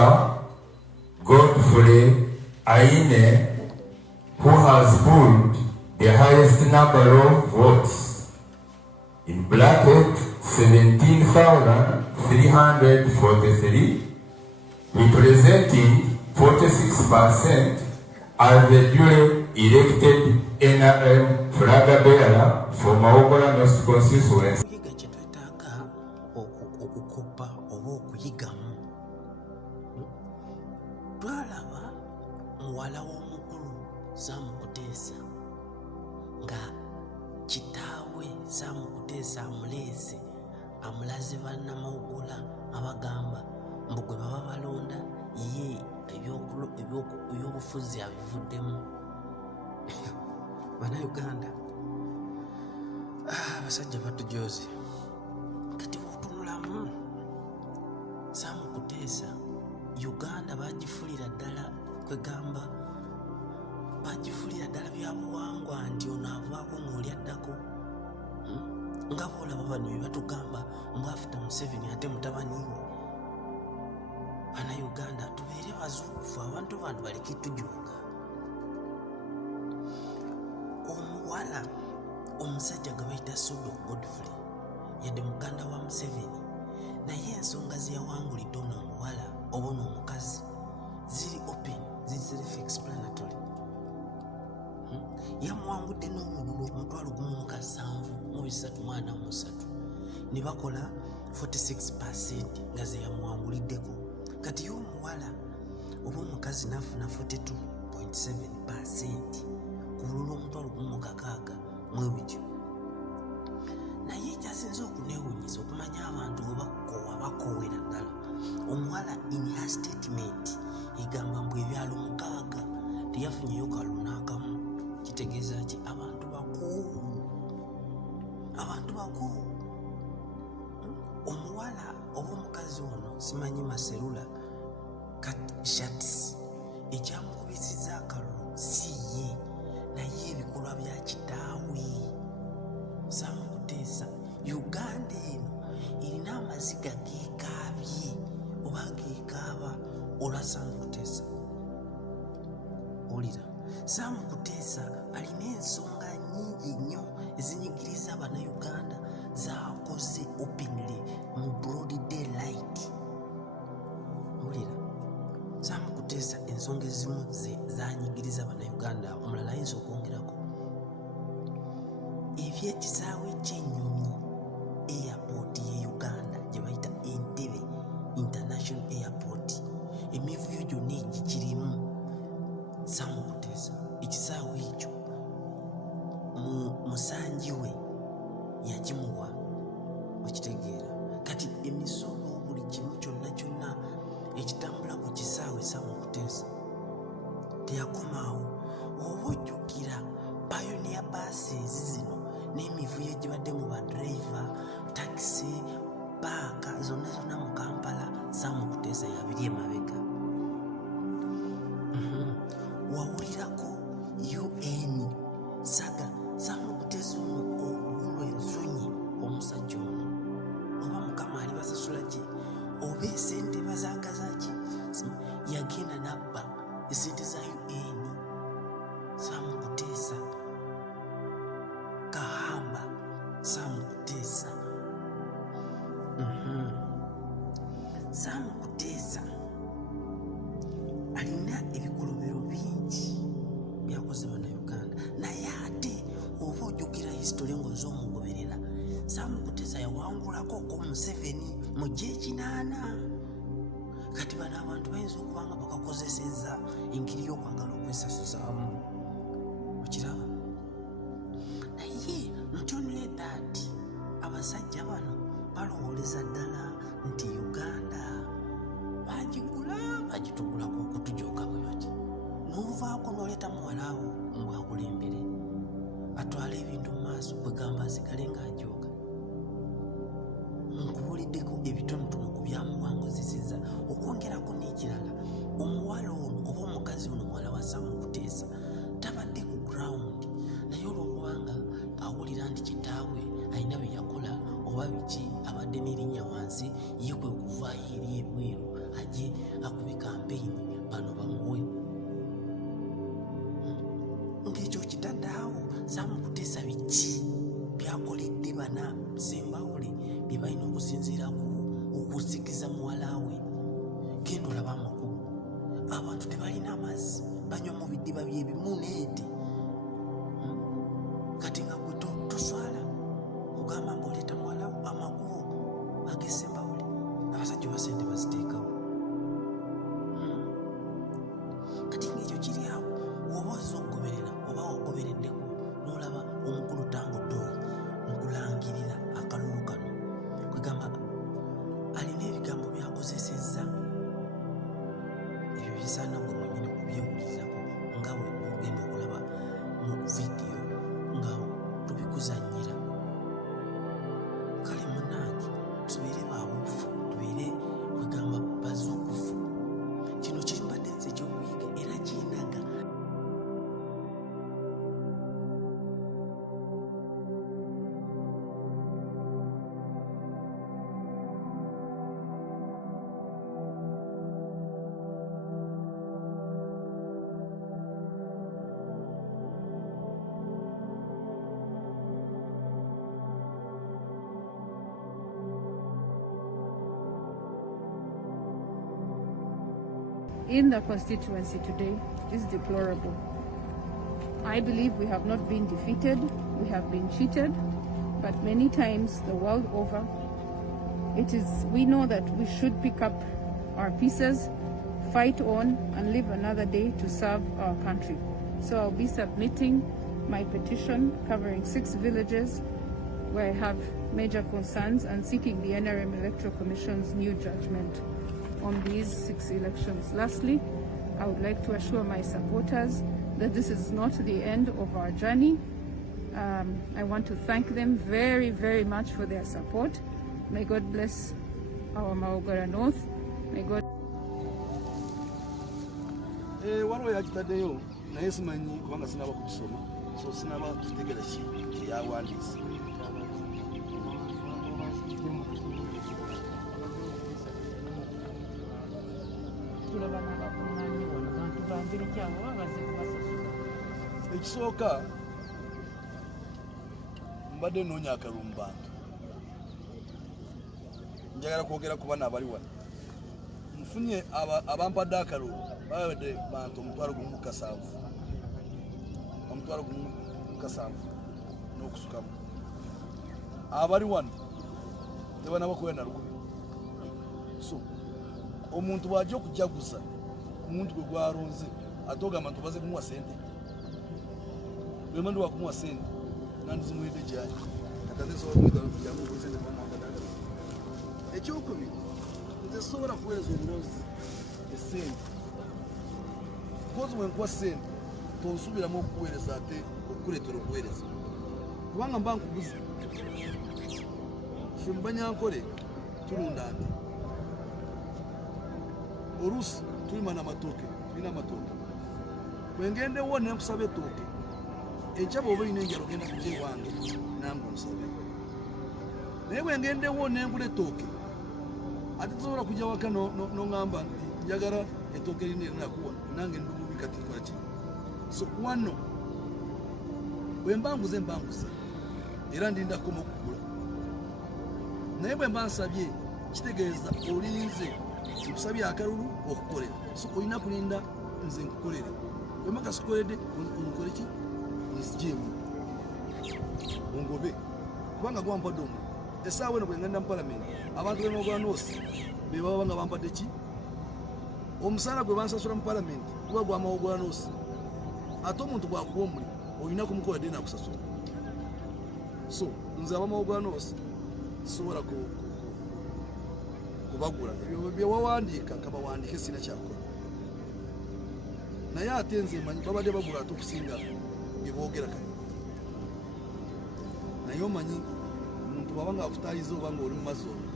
Sir Godfrey Aine, who has pulled the highest number of votes, in bracket 17,343, representing 46%, as the duly elected NRM flag bearer for Maogola North constituency. Twalaba muwala w'omukulu Samukuteesa nga Kitawe Samukuteesa amuleese amulaze bannamawugola abagamba mbu gwe baba balonda ye ebyobufuzi abivuddemu. Bannayuganda, abasajja batujoze kati otunulamu Samukuteesa Uganda bagifulira ddala kwegamba bagifulira ddala byabuwangwa nti ono avaako ng'oli addako nga boolaba bano bye batugamba mwafuta Museveni ate mutabaniwe. Bannayuganda tubeere bazuukufu, abantu bano baleke tujuga. Omuwala omusajja gwe bayita Sodo Godfrey yadde muganda wa Museveni, naye ensonga ze yawangulidde ono omuwala oba ono omukazi ziri open, ziri self-explanatory. Yamuwangudde n'obululu $1,743 ne bakola 46% nga ze yamuwanguliddeko. Kati y'omuwala oba omukazi n'afuna 42.7% ku bululu $1,600 mwebutyo. Naye ekyasinze okuneewuunyiza okumanya abantu bwe bakoowera ddala, omuwala in her statement egamba mbu ebyalo 6 teyafunyeyo kalulu n'akamu. Kitegeeza ki? Abantu bakoowu, abantu bakoowu. Omuwala oba omukazi ono simanyi maserula Shatsi ekyamukubisiza akalulu si ye, naye ebikolwa bya kitaawe Samukuteesa. Uganda eno erina amaziga geekaabye oba geekaaba olwa Samukuteesa. Olira, Samukuteesa alina ensonga nnyingi nnyo ezinyigiriza Bannayuganda z'akoze openly mu broad daylight. Olira, Samukuteesa ensonga ezimu zanyigiriza Bannayuganda, omulala ayinza okwongerako ebyekisaawe ky'ennyonyi airport ye Uganda gye bayita Entebbe International Airport, emivuyo gyonna egikirimu Samukuteesa. Ekisaawe ekyo musanji we yakimuwa, okitegeera. Kati emisolo buli kimu kyonna kyonna ekitambula ku kisaawe Samukuteesa teyakomaawo. Oba ojjukira pioneer buses zino n'emivuyo gibadde mu badriver, taxi, paaka zonna mu Kampala, Samukuteesa yabiri emabega. Wawulirako UN saga Samukuteesa ono obululu ensonyi omusajja ono, oba mukama ali basasula ki oba esente bazaagazaki, yagenda nabba esente za UN. Samukuteesa kahamba Samukuteesa. Samukuteesa alina ebikolobero bingi byakoze Bannayuganda, naye ate oba ojjukira history ng'oz'omugoberera, Samukuteesa yawangulako ko Museveni mu G8. Kati bano abantu bayinza okuba nga bakakozesezza engeri y'okwagala okwesasuzaamu, okiraba. Naye not only that, abasajja bano balowooleza ddala nti Uganda bagitugulako okutujooka bwe bati. N'ovaako n'oleeta muwalaawo mbwakulembere atwala ebintu mu maaso kwegamba asigale ng'ajooga. Nkubuliddeko ebitonotono ku byamuwanguzisizza. Okwongerako n'ekirala, omuwala ono oba omukazi ono muwala wa Samukuteesa tabadde ku ground, naye olw'okubanga awulira nti kitaawe alina bye yakola oba biki abadde n'erinnya wansi, ye kwe kuvaayo eri ebweru ajje akube campaign bano bamuwe ng'ekyo kitaddeawo samukutesa biki byakoledde bana Esembabule bye balina okusinziiraku okusikiza muwala we. Genda olaba amakulu, abantu tebalina amazzi banywa mu bidiba by'ebimu neeti kati nga gwe toswala ogamba mbaoleeta muwala amakubo ag'Esembabule. Abasajja ba sente baziteekawo kati ng'ekyo kiri awo oba ozza okugoberera oba wagobereddeko n'olaba omukulu Tangudde oyo mu kulangirira akalulu kano kwegamba alina ebigambo byakozesezza ebyo bisaana gwe mwenyini kubyewulirirako nga we ogenda okulaba mu vidiyo nga tubikuzannyira. Kale munnange tubeere babuufu, tubeere kwegamba bazuukufu. Kino kimbadde nze ekyokuyiga era kindaga in the constituency today is deplorable. I believe we have not been defeated, we have been cheated, but many times the world over, we know that we should pick up our pieces, fight on, and live another day to serve our country. So I'll be submitting my petition covering 6 villages where I have major concerns and seeking the NRM Electoral Commission's new judgment on these 6 elections. Lastly, I would like to assure my supporters that this is not the end of our journey. I want to thank them very, very much for their support. May God bless our Maugara North. May God... waliwo yakitaddeyo naye simanyi kubanga sinaba kugisoma, so sinaba kutegera ki yawandiise. Ekisooka mbadde noonya akalulu mu bantu, njagala kwogera ku bana abali wano. Nfunye abampadde akalulu babadde bantu 17,000 n'okusukamu. Abali wano tebanaba kubeera na lukumi. So omuntu bw'ajja okujaguza omuntu gwe gwalonze ate ogamba nti obaze kumuwa sente, bwe mandi wakumuwa sente nandizimuwedde gyali ekyokubiri nze sobola kuweereza omulozi esente kozi wenkuwa sente tonsubiramu okukuweereza ate okukuleetera okuweereza kubanga mba nkuguza. Ffe mu Banyankole tulunda nte oluusi tulima n'amatooke, tulina amatooke. Bwe ngendewo ne nkusaba ettooke enkya bw'oba olina enjala ogenda kujja ewange nange onsabe. Naye bwe ngendewo ne ngula ettooke ate tosobola kujja waka n'oŋŋamba nti njagala ettooke lino erinakuwa nange ndububi kati nkola ki. So wano bwe mbanguze era ndindako okugula. Naye bwe mba nsabye kitegeeza olinze nkusabye akalulu okukolera, so olina kulinda nze nkukolere. Bwe mba kasikoledde onkole ki, nzigyemu ongobe kubanga gwampadde omu. Essaawa eno bwe ngenda mu palamenti abantu b'e Maugara North be baba nga bampadde ki, omusaala gwe bansasula mu palamenti guba gwa Maugara North. Ate omuntu bw'akuba omulimu olina kumukola dde n'akusasula. So nze aba Maugara North sobola kubagula ebyo bye wawandiika kabawandiike, sina kyakola. Naye ate nze manyi babadde bagula ate okusinga bye boogera kale. Naye omanyi omuntu bwaba nga akutaayiza oba nga oli mu mazzi olwo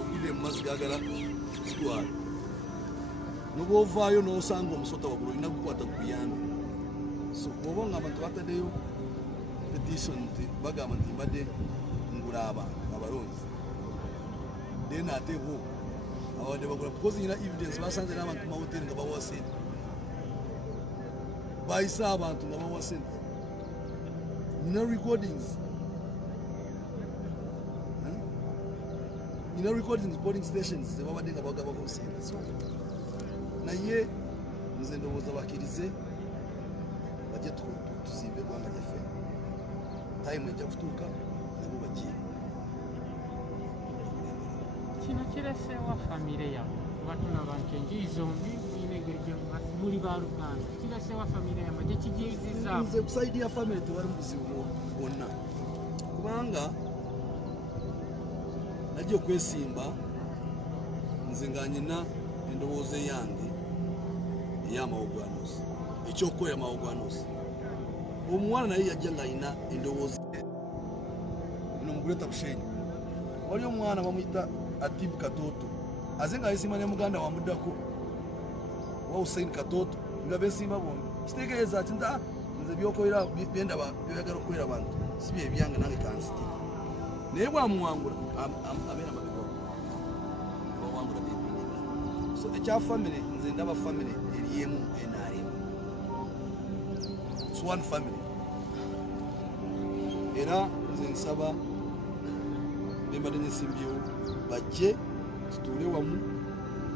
ogidde mu mazzi gagala kitwala nobwovaayo n'osanga omusota wagula olina kukwata kukuyambe. So bw'oba nga abantu bataddeyo petition nti bagamba nti mbadde ngula abantu abalonzi then ate bo abadde bakola because nyina evidence basanze n'abantu mu hoteli nga bawa sente bayisa abantu nga bawa sente nyina recordings nyina recordings polling stations zebabadde nga bagabako sente so naye nze ndowooza bakkirize bajje tuzimbe eggwanga lyaffe time ejja kutuuka nabo bajje kino kireseewa famire yammwe kuba tulaba nti enjuyi zombi mulina engeri gye muli baaluganda kireseewa famire yammwe gye kijiizizaamu nze kusaidi ya famire tewali mubuzibu bwonna kubanga najja okwesimba nze nga nyina endowooza eyange ey'amawogwanosi ekyokukola amawogwanosi omuwala naye yajja ng'alina endowooza ino muguleta kushenyi wali omwana bamuyita Atibu Katoto aze nga yesimba ne muganda wamuddako wa Hussein Katoto nga besimba bombi kitegeeza ati nze byokolera byendaba byoyagala okukolera abantu si bye byange nange kansiki naye bwamuwangula abeera mabega bawangula byebinega so ekya family nze ndaba family eriemu NRM it's one family era nze nsaba bembadde nesimbyewo bajje situule wamu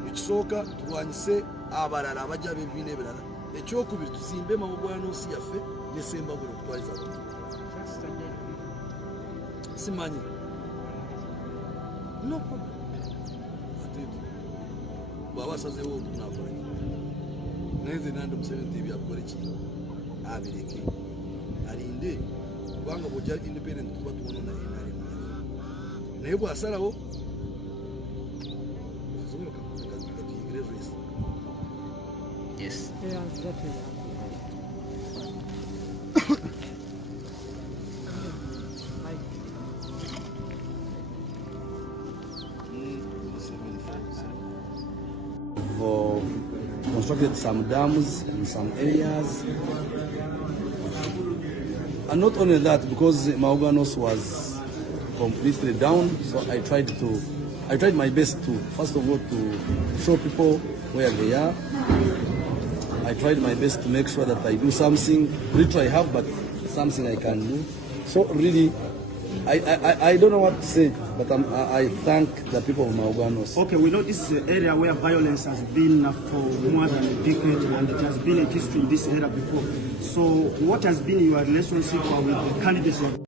ekisooka tulwanyise abalala abajja b'ebibiina ebirala ekyokubiri tuzimbe mawogwanoosi yaffe n'Esembabule okutwaliza abantu simanyi no problem ate bw'aba asazeewo naakola naye nze nandi Museveni ebyakukole ki abireke alinde kubanga bw'ojja independent tuba tuwonona NRM naye bw'asalawo katuyigire resi Yes. Yeah, exactly. Constructed some dams in some areas, and not only that, because Maoganos was completely down, so I tried my best to, first of all, to show people where they are. I tried my best to make sure that I do something, little I have, but something I can do. So really, I don't know what to say, but I thank the people of Maoganos. Okay, we know this is an area where violence has been for more than a decade, and it has been a history in this area before. So what has been your relationship with the candidates?